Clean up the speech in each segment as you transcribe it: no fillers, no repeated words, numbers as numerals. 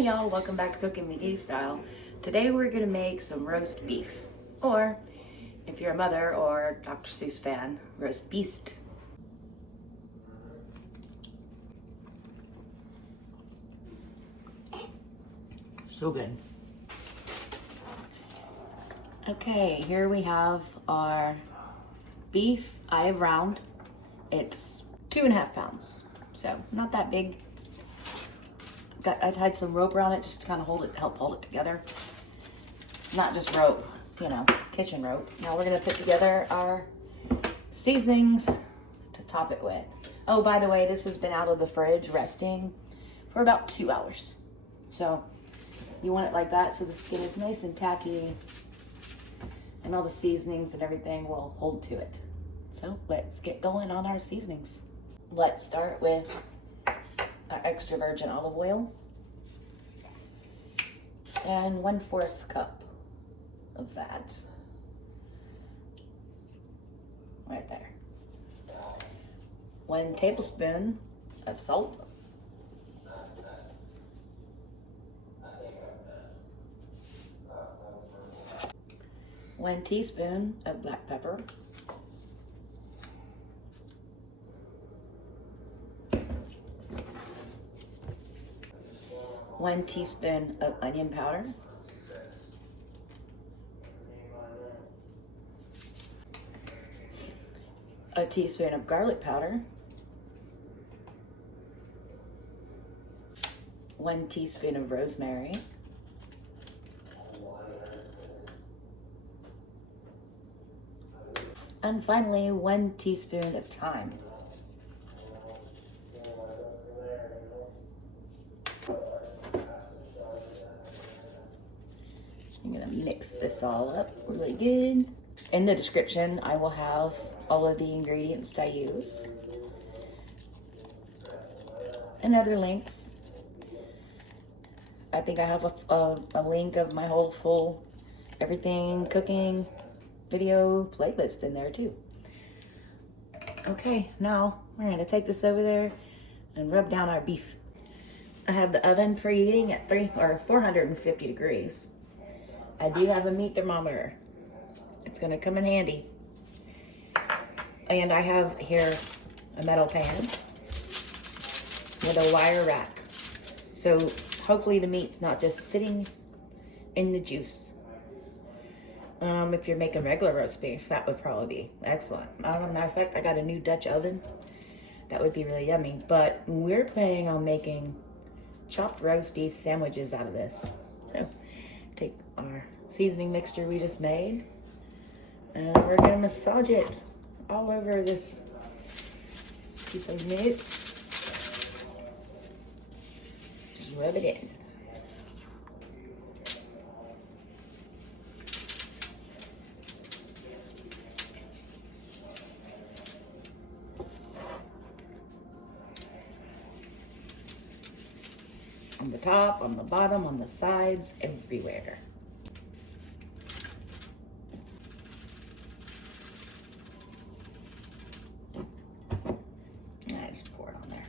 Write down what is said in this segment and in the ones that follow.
y'all, welcome back to Cooking McGee Style. Today we're gonna make some roast beef, or if you're a mother or Dr. Seuss fan, roast beast. So good. Okay, here we have our beef. I have round. It's 2.5 pounds, so not that big. I tied some rope around it just to kind of help hold it together. Not just rope, you know, kitchen rope. Now we're gonna put together our seasonings to top it with. Oh, by the way, this has been out of the fridge resting for about 2 hours. So you want it like that so the skin is nice and tacky and all the seasonings and everything will hold to it. So let's get going on our seasonings. Let's start with our extra virgin olive oil and 1/4 cup of that right there. 1 tablespoon of salt, 1 teaspoon of black pepper, 1 teaspoon of onion powder, 1 teaspoon of garlic powder, 1 teaspoon of rosemary, and finally 1 teaspoon of thyme. I'm gonna mix this all up really good. In the description, I will have all of the ingredients I use and other links. I think I have a link of my whole full everything cooking video playlist in there too. Okay, now we're gonna take this over there and rub down our beef. I have the oven preheating at 450 degrees. I do have a meat thermometer. It's gonna come in handy. And I have here a metal pan with a wire rack. So hopefully the meat's not just sitting in the juice. If you're making regular roast beef, that would probably be excellent. As a matter of fact, I got a new Dutch oven. That would be really yummy. But we're planning on making chopped roast beef sandwiches out of this. So take our seasoning mixture we just made and we're gonna massage it all over this piece of meat. Just rub it in. On the top, on the bottom, on the sides, everywhere. I just pour it on there.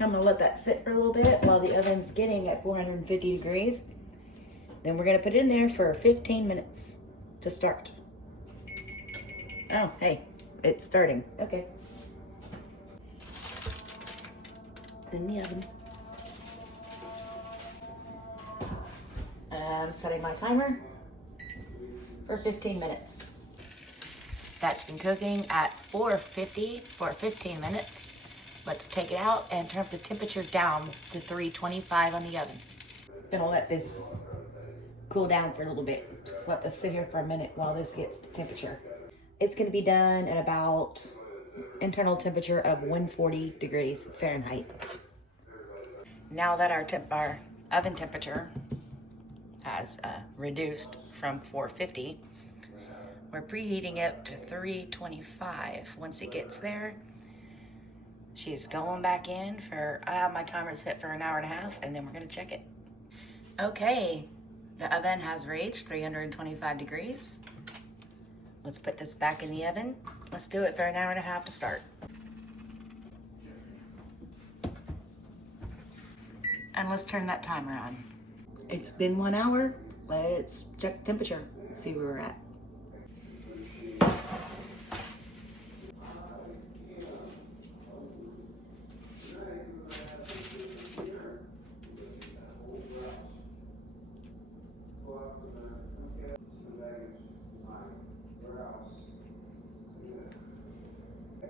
I'm gonna let that sit for a little bit while the oven's getting at 450 degrees. Then we're gonna put it in there for 15 minutes to start. Oh, hey, it's starting. Okay. In the oven. I'm setting my timer for 15 minutes. That's been cooking at 450 for 15 minutes. Let's take it out and turn up the temperature down to 325 on the oven. Gonna let this cool down for a little bit. Just let this sit here for a minute while this gets the temperature. It's gonna be done at about internal temperature of 140 degrees Fahrenheit. Now that our oven temperature has reduced from 450, we're preheating it to 325. Once it gets there, she's going back in for, I have my timer set for 1.5 hours, and then we're gonna check it. Okay, the oven has reached 325 degrees. Let's put this back in the oven. Let's do it for an hour and a half to start. And let's turn that timer on. It's been 1 hour. Let's check the temperature, see where we're at.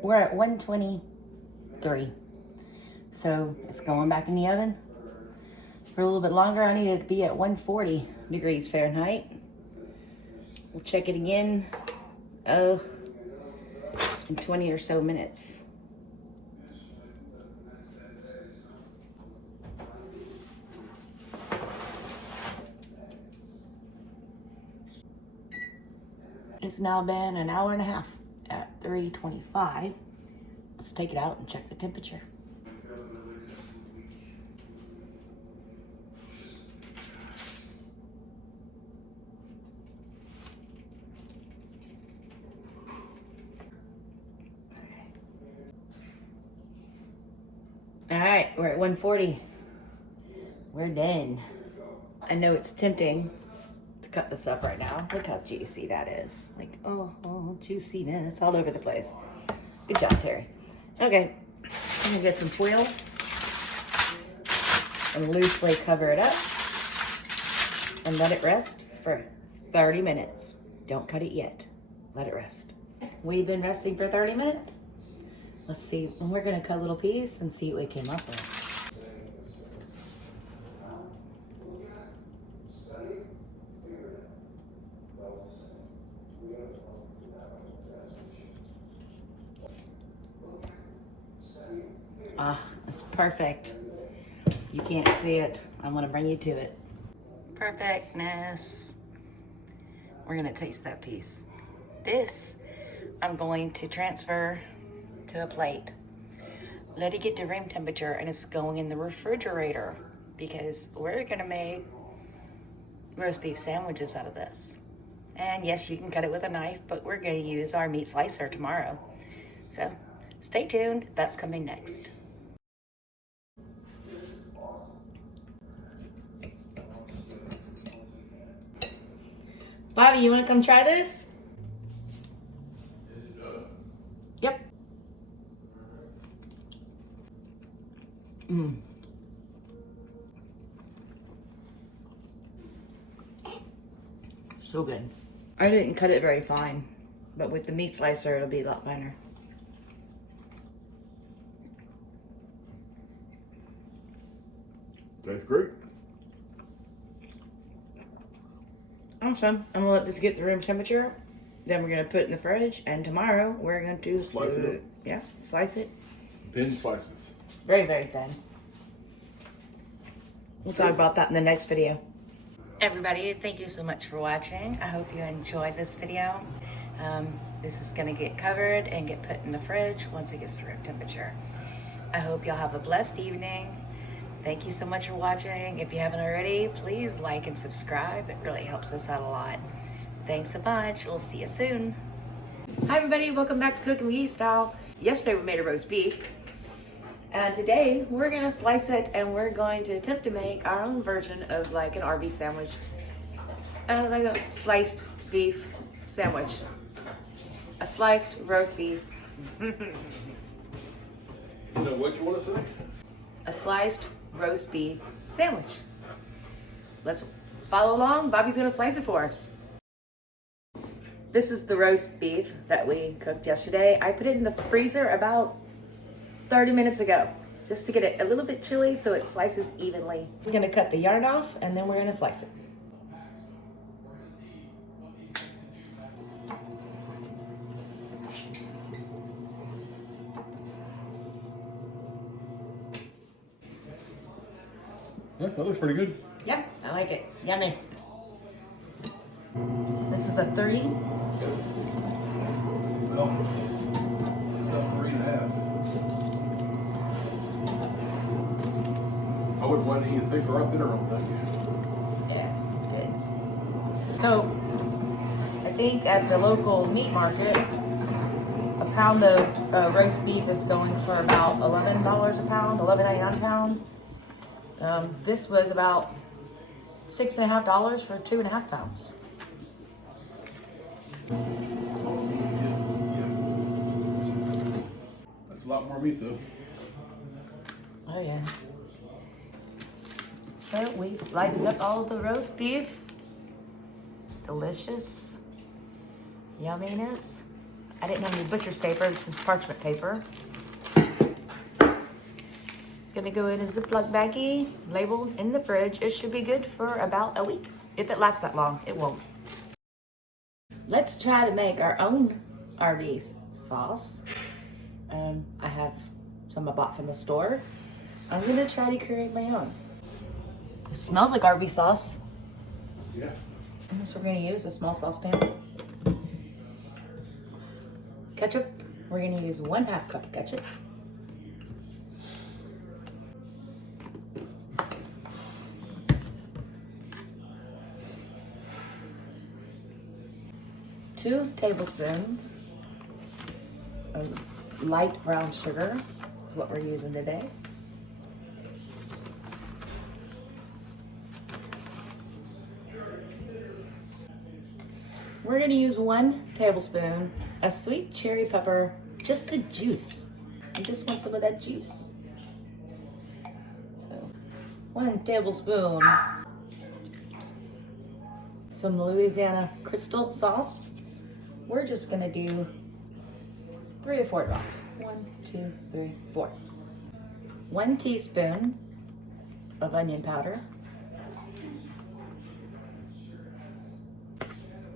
We're at 123. So it's going back in the oven for a little bit longer. I need it to be at 140 degrees Fahrenheit. We'll check it again in 20 or so minutes. It's now been an hour and a half at 325. Let's take it out and check the temperature. All right, we're at 140. We're done. I know it's tempting to cut this up right now. Look how juicy that is. Like, oh, juiciness all over the place. Good job, Terry. Okay, I'm gonna get some foil and loosely cover it up and let it rest for 30 minutes. Don't cut it yet. Let it rest. We've been resting for 30 minutes. Let's see, and we're gonna cut a little piece and see what we came up with. Ah, that's perfect. You can't see it. I'm gonna bring you to it. Perfectness. We're gonna taste that piece. This, I'm going to transfer to a plate. Let it get to room temperature and it's going in the refrigerator because we're gonna make roast beef sandwiches out of this. And yes, you can cut it with a knife, but we're gonna use our meat slicer tomorrow. So stay tuned, that's coming next. Bobby, you wanna come try this? Yep. So good. I didn't cut it very fine, but with the meat slicer, it'll be a lot finer. That's great. Awesome. I'm gonna let this get to room temperature. Then we're gonna put it in the fridge, and tomorrow we're going to Slice it up. Yeah, slice it. Thin slices. Very, very thin. We'll talk about that in the next video. Everybody, thank you so much for watching. I hope you enjoyed this video. This is gonna get covered and get put in the fridge once it gets to room temperature. I hope y'all have a blessed evening. Thank you so much for watching. If you haven't already, please like and subscribe. It really helps us out a lot. Thanks so much. We'll see you soon. Hi everybody, welcome back to Cooking with Style. Yesterday we made a roast beef. And today we're gonna slice it and we're going to attempt to make our own version of like an Arby sandwich. Like a sliced beef sandwich. A sliced roast beef. You know what you want to say? A sliced roast beef sandwich. Let's follow along. Bobby's gonna slice it for us. This is the roast beef that we cooked yesterday. I put it in the freezer about 30 minutes ago, just to get it a little bit chilly so it slices evenly. He's gonna cut the yarn off and then we're gonna slice it. Yeah, that looks pretty good. Yeah, I like it. Yummy. This is a 3. Well, about 3.5. I wouldn't want any thicker or thinner on that. Yeah, it's good. So, I think at the local meat market, a pound of roast beef is going for about $11 a pound, $11.99 a pound. This was about $6.50 for 2.5 pounds. That's a lot more meat though. Oh yeah. So we've sliced up all of the roast beef. Delicious. Yumminess. I didn't have any butcher's paper, this is parchment paper. It's gonna go in a Ziploc baggie, labeled in the fridge. It should be good for about a week. If it lasts that long, it won't. Let's try to make our own Arby's sauce. I have some I bought from the store. I'm gonna try to create my own. It smells like Arby sauce. Yeah. So we're gonna use a small saucepan. Ketchup, we're gonna use 1/2 cup of ketchup. Two tablespoons of light brown sugar is what we're using today. We're gonna use 1 tablespoon of sweet cherry pepper, just the juice. I just want some of that juice. So 1 tablespoon, some Louisiana crystal sauce. We're just gonna do 3 to 4 drops. 1, 2, 3, 4. 1 teaspoon of onion powder.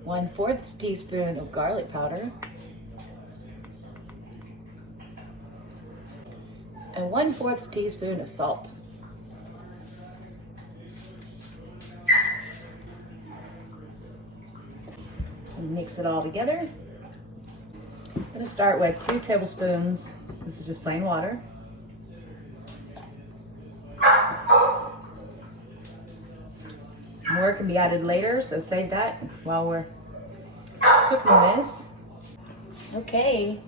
1/4 teaspoon of garlic powder. And 1/4 teaspoon of salt. And mix it all together. I'm going to start with 2 tablespoons. This is just plain water. More can be added later, so save that while we're cooking this. Okay.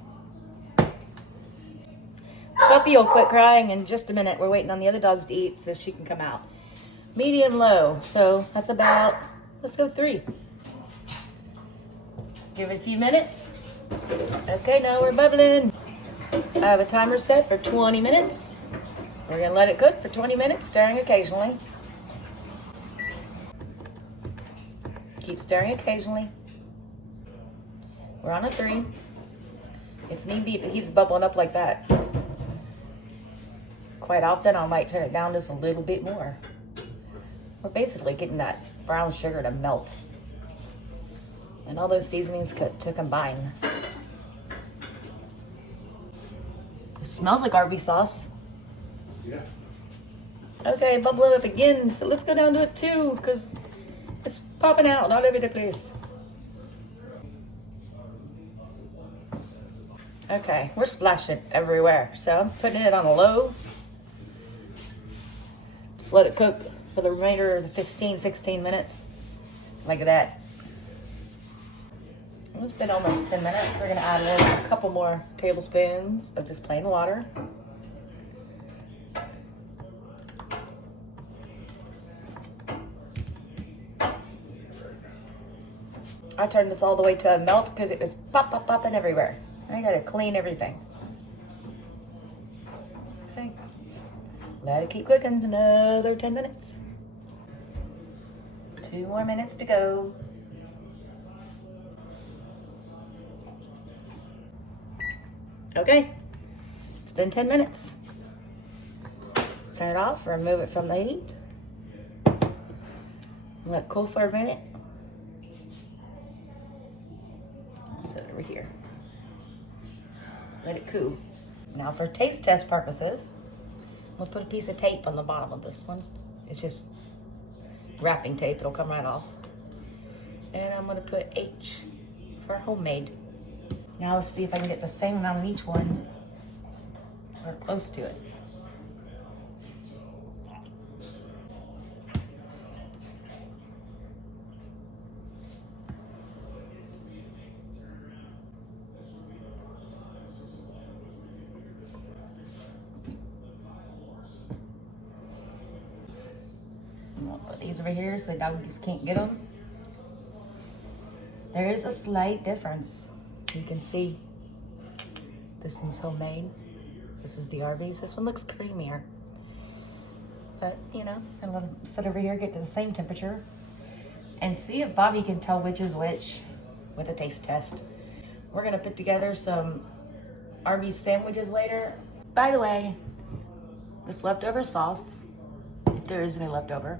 Puppy will quit crying in just a minute. We're waiting on the other dogs to eat so she can come out. Medium low, so that's about, let's go 3. Give it a few minutes. Okay, now we're bubbling. I have a timer set for 20 minutes. We're gonna let it cook for 20 minutes, stirring occasionally. Keep stirring occasionally. We're on a 3. If need be, if it keeps bubbling up like that, quite often I might turn it down just a little bit more. We're basically getting that brown sugar to melt and all those seasonings to combine. It smells like Arby sauce. Yeah. Okay, bubbling up again. So let's go down to a 2 because it's popping out all over the place. Okay, we're splashing everywhere. So I'm putting it on a low. Just let it cook for the remainder of the 15, 16 minutes. Like that. It's been almost 10 minutes. We're gonna add in a couple more tablespoons of just plain water. I turned this all the way to a melt because it was popping everywhere. I gotta clean everything. Okay. Let it keep cooking another 10 minutes. 2 more minutes to go. Okay, it's been 10 minutes. Let's turn it off or remove it from the heat. Let it cool for a minute. Set it over here. Let it cool. Now for taste test purposes, we'll put a piece of tape on the bottom of this one. It's just wrapping tape, it'll come right off. And I'm gonna put H for homemade. Now let's see if I can get the same amount on each one, or close to it. these over here so the doggies can't get them. There is a slight difference. You can see this one's homemade. This is the Arby's. This one looks creamier. But, you know, I'm gonna sit over here, get to the same temperature, and see if Bobby can tell which is which with a taste test. We're gonna put together some Arby's sandwiches later. By the way, this leftover sauce, if there is any leftover,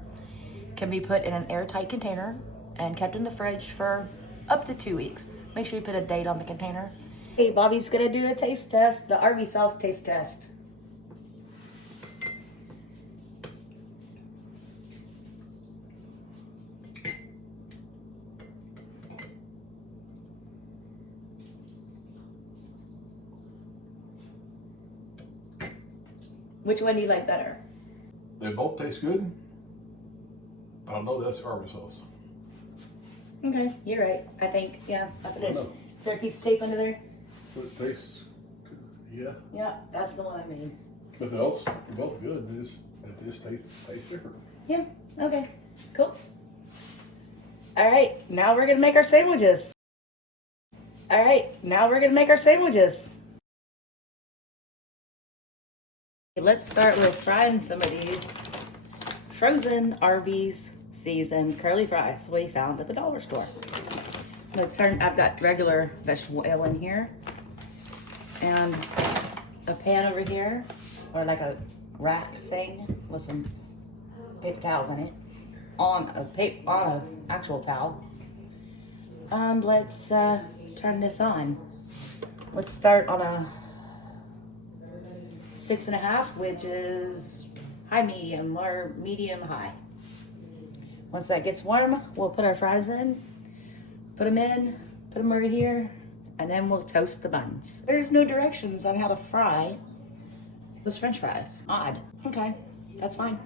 can be put in an airtight container and kept in the fridge for up to 2 weeks. Make sure you put a date on the container. Hey, Bobby's gonna do a taste test, the Arby's sauce taste test. Which one do you like better? They both taste good. But I know that's Arby sauce. Okay, you're right. I think, yeah, I put it. know. Is there a piece of tape under there? So it tastes good. Yeah. Yeah, that's the one I made. But they're both good. It just tastes different. Yeah, okay, cool. All right, now we're gonna make our sandwiches. All right, now we're gonna make our sandwiches. Let's start with frying some of these frozen Arby's seasoned curly fries we found at the dollar store. I've got regular vegetable oil in here and a pan over here, or like a rack thing with some paper towels in it, on a actual towel. And let's turn this on. Let's start on a 6.5, which is high medium or medium high. Once that gets warm, we'll put our fries in, put them over here, and then we'll toast the buns. There's no directions on how to fry those French fries. Odd. Okay, that's fine.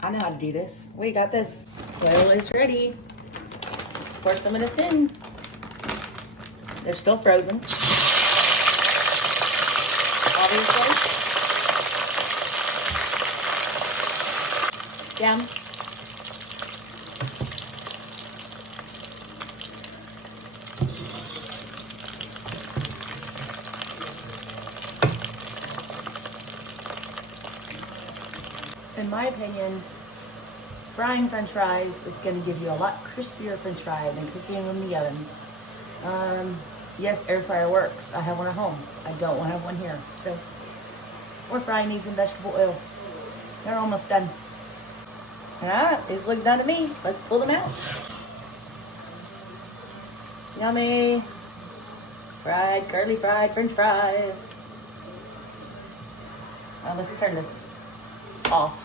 I know how to do this. We got this. Oil is ready. Let's pour some of this in. They're still frozen, obviously. Down. In my opinion, frying French fries is going to give you a lot crispier French fry than cooking them in the oven. Yes, air fryer works. I have one at home. I don't want to have one here. So we're frying these in vegetable oil. They're almost done. Ah, these look done to me. Let's pull them out. Yummy. Curly fried French fries. Now let's turn this off.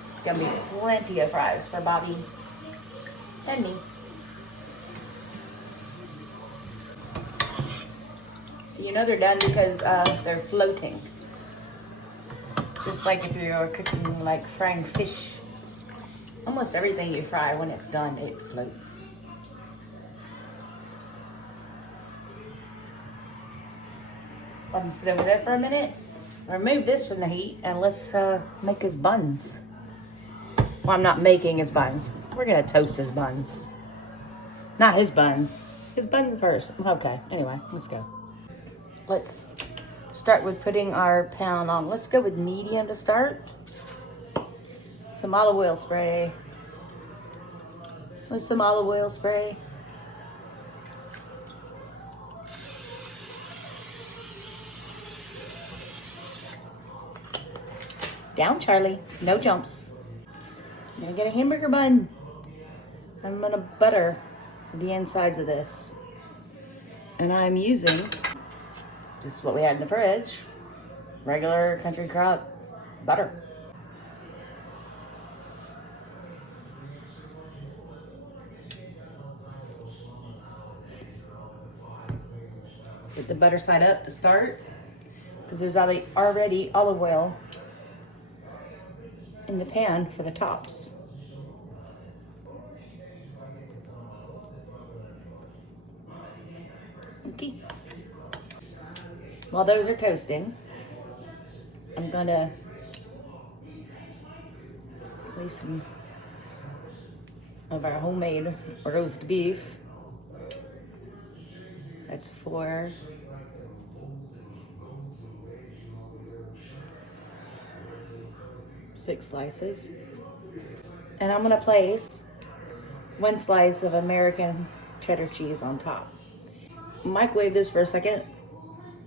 It's gonna be plenty of fries for Bobby and me. You know they're done because they're floating. Just like if you're cooking, like frying fish. Almost everything you fry, when it's done, it floats. Let them sit over there for a minute. Remove this from the heat and let's make his buns. Well, I'm not making his buns. We're gonna toast his buns. Not his buns. His buns first. Okay, anyway, let's go. Let's start with putting our pan on. Let's go with medium to start. Some olive oil spray. With some olive oil spray. Down, Charlie. No jumps. I'm gonna get a hamburger bun. I'm gonna butter the insides of this. And I'm using just what we had in the fridge. Regular country crop butter. Get the butter side up to start, because there's already olive oil in the pan for the tops. Okay. While those are toasting, I'm gonna me some of our homemade roast beef. That's 6 slices. And I'm gonna place 1 slice of American cheddar cheese on top. Microwave this for a second,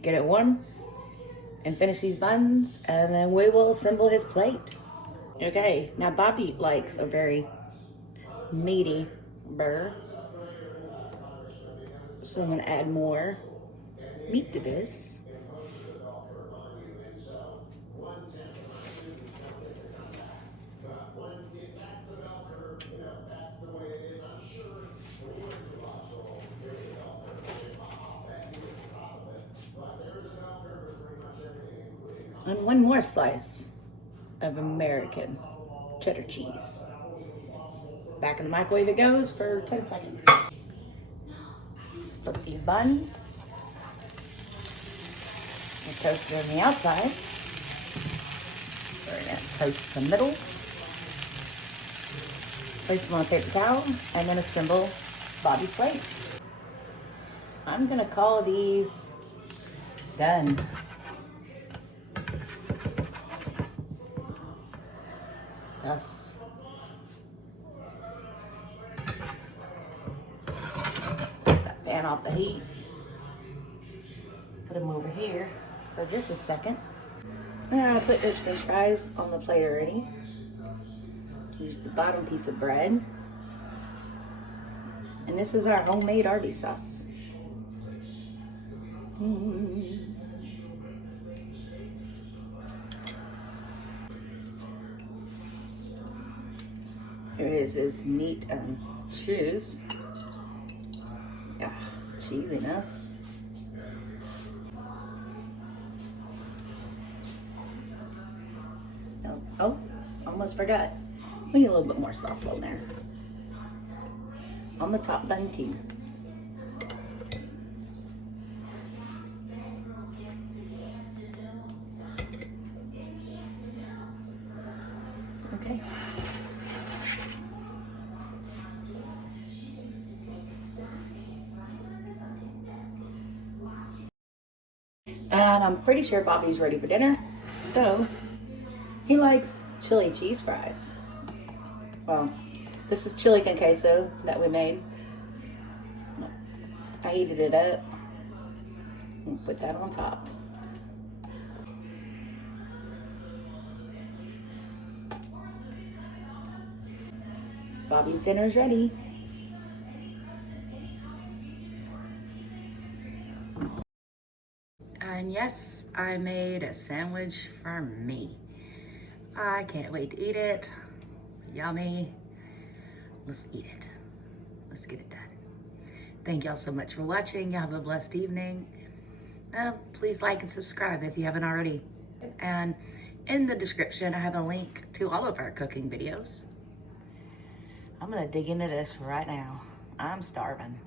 get it warm, and finish these buns, and then we will assemble his plate. Okay, now Bobby likes a very meaty burger, so I'm gonna add more meat to this. And 1 more slice of American cheddar cheese. Back in the microwave it goes for 10 seconds. Let's flip these buns. We'll toast it on the outside. We're gonna toast the middles. Place them on a paper towel and then assemble Bobby's plate. I'm gonna call these done. Yes. That pan off the heat. Put them over here for just a second. I put those french fries on the plate already. Use the bottom piece of bread. And this is our homemade Arby sauce. Here is his meat and cheese. Ah, cheesiness. Oh, almost forgot. We need a little bit more sauce on there. On the top bun too. Okay. And I'm pretty sure Bobby's ready for dinner. So, he likes chili cheese fries. Well, this is chili con queso that we made. I heated it up and put that on top. Bobby's dinner's ready. And yes, I made a sandwich for me. I can't wait to eat it. Yummy. Let's eat it. Let's get it done. Thank y'all so much for watching. Y'all have a blessed evening. Please like and subscribe if you haven't already. And in the description, I have a link to all of our cooking videos. I'm gonna dig into this right now. I'm starving.